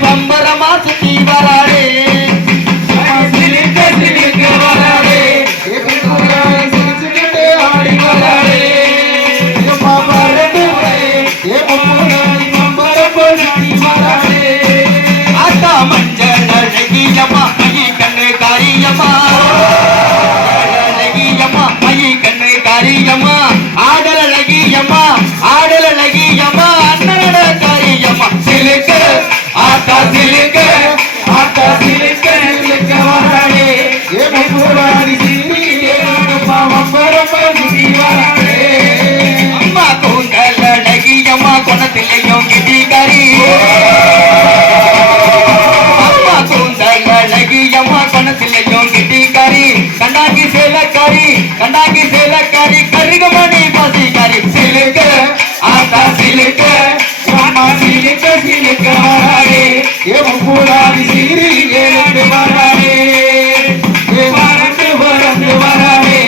பம்பரமா சுத்தி வராடே சிலிக்க சிலிக்க வராடே சிரிச்சுக்கிட்டே ஆடி வராடே ஆத்தா மஞ்சள் அழகியம்மா மைய கண்ணு காரியம்மா அழகியம்மா மைய கண்ணு காரியம்மா ஆடல் அழகியம்மா ஆடல் அழகியம்மா அண்ணனோட காரியம்மா சிலுக்க ஆத்தா சிலுக்க சிலுக்க வராடே அம்மா கூந்தல் அழகியம்மா குணத்திலையும் கிட்டிக்காரி அம்மா கூந்தல் அழகியம்மா குணத்திலையும் கிட்டிக்காரி கண்டாங்கி சேலக்காரி கருகமணி பசிக்காரி சிலுக்க ஆத்தா சிலுக்க சிலுக்க வராடே பூராடி சீரி ஏழு வராடே வராடே வராடே